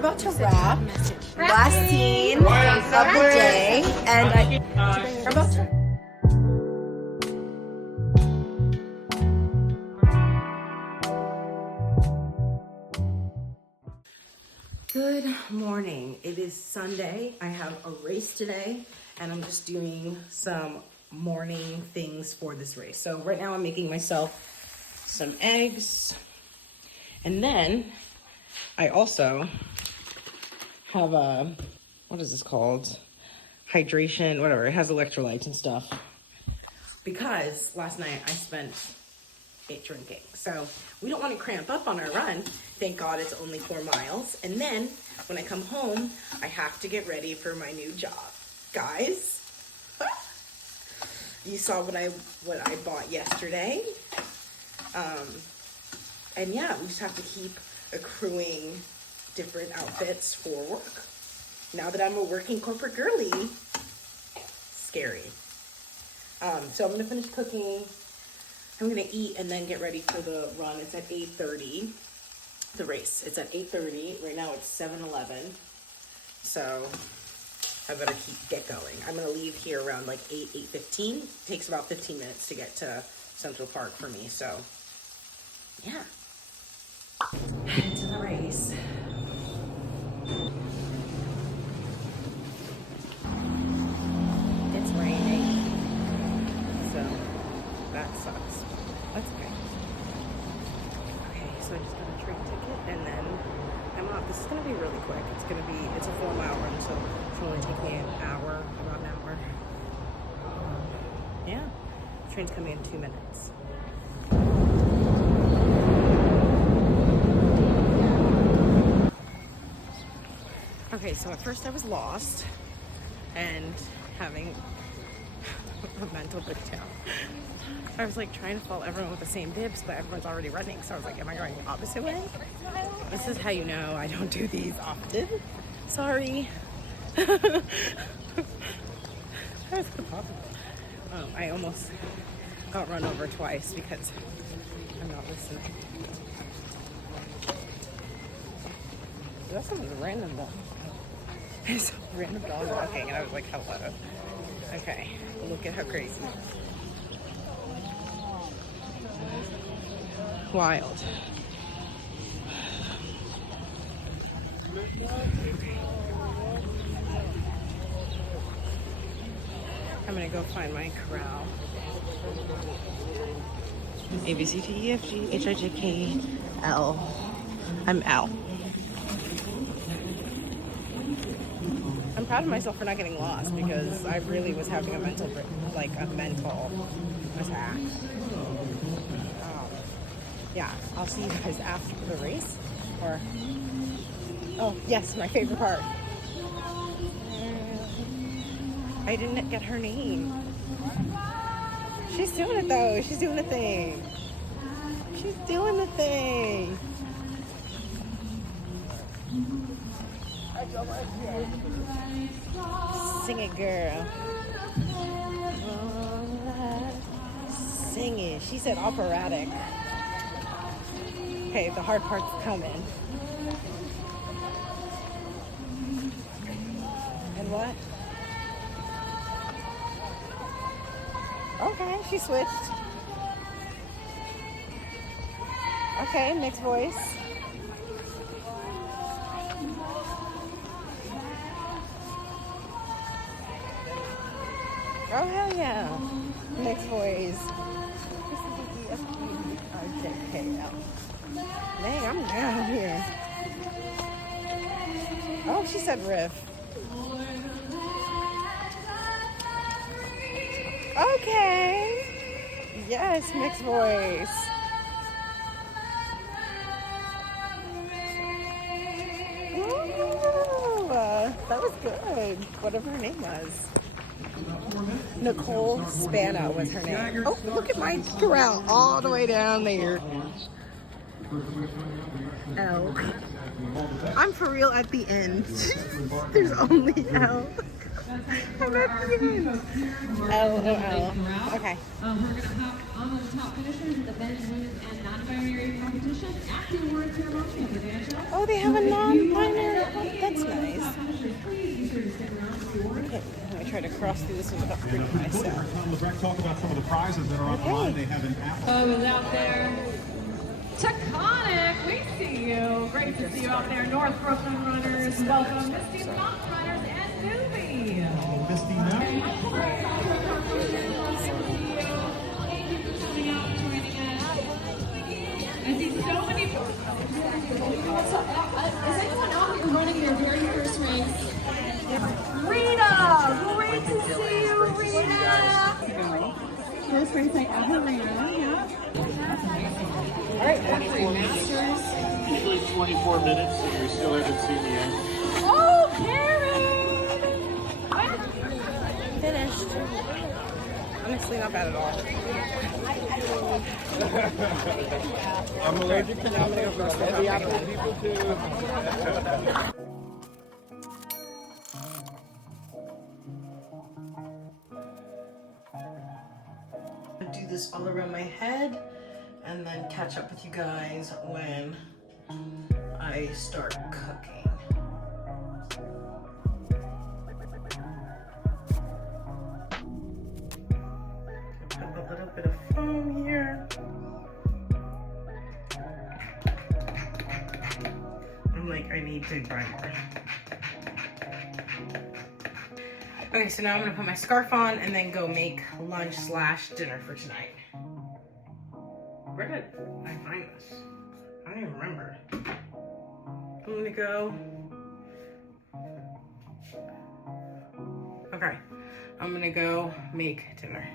about to wrap. Last scene of the day, and we're about to. Good morning. It is Sunday. I have a race today, and I'm just doing some morning things for this race. So right now I'm making myself some eggs, and then I also have a, what is this called? Hydration, whatever. It has electrolytes and stuff. Because last night I spent it drinking. So we don't want to cramp up on our run. Thank God it's only 4 miles. And then when I come home, I have to get ready for my new job. Guys, you saw what I bought yesterday. And yeah, we just have to keep accruing different outfits for work. Now that I'm a working corporate girly, scary. So I'm gonna finish cooking. I'm gonna eat and then get ready for the run. It's at 8:30, the race. It's at 8:30. Right now it's 7:11. So I better get going. I'm gonna leave here around like 8:15. Takes about 15 minutes to get to Central Park for me, so yeah. Headed to the race. It's raining, so that sucks. That's okay. Okay, so I just got a train ticket, and then I'm off. This is gonna be really quick. It's a 4 mile run, so it's only take me about an hour. Yeah, the train's coming in 2 minutes. Okay, so at first I was lost and having a mental breakdown. I was like trying to follow everyone with the same dibs, but everyone's already running. So I was like, am I going the opposite way? This is how you know I don't do these often. Sorry. That's possible. I almost got run over twice because I'm not listening. That's someone's random dog. There's a random dog walking, and I was like, hello. Okay, look at how crazy. Wild. I'm gonna go find my corral. A, B, C, D, E, F, G, H, I, J, K, L. I'm L. I'm proud of myself for not getting lost because I really was having a mental attack. Yeah, I'll see you guys after the race. Or, oh yes, my favorite part. I didn't get her name. She's doing it though. She's doing a thing. She's doing the thing. Sing it, girl. Sing it. She said operatic. Okay, the hard part's coming. And what? Okay, she switched. Okay, mixed voice. Oh, hell yeah. Mixed voice. Dang, I'm down here. Oh, she said riff. Okay. Yes, mixed voice. Ooh, that was good. Whatever her name was. Nicole Spano was her name. Oh, look at my corral all the way down there. L. I'm for real at the end. There's only L. I'm at the end. L. Okay. We're going to hop on the top finishers at the men's, women's, and non non-binary competition, Afterward ceremony of the dance. Oh, they have a non-binary. Oh, that's nice. Okay, let me try to cross through this without hurting myself. Tom LeBrecq talk about some of the prizes that are on the line. They have an Oh, is out there. Taconic, we see you. Great to see you out there. North Brooklyn Runners, welcome. Misty Mountain Runners and Newbie. Misty Mountain. I see so many. Is anyone out here running their very first race? Rita, great to see you, Rita. First race I ever ran, yeah. All right, that's a Masters. Usually 24 minutes, and we still haven't seen the end. Oh, Karen! Finished. Honestly, not bad at all. I'm allergic to heavy apple people too. Do this all around my head and then catch up with you guys when I start cooking. Put a little bit of foam here. I'm like, I need to grind more. Okay, so now I'm gonna put my scarf on and then go make lunch / dinner for tonight. Where did I find this? I don't even remember. I'm gonna go. Okay, I'm gonna go make dinner.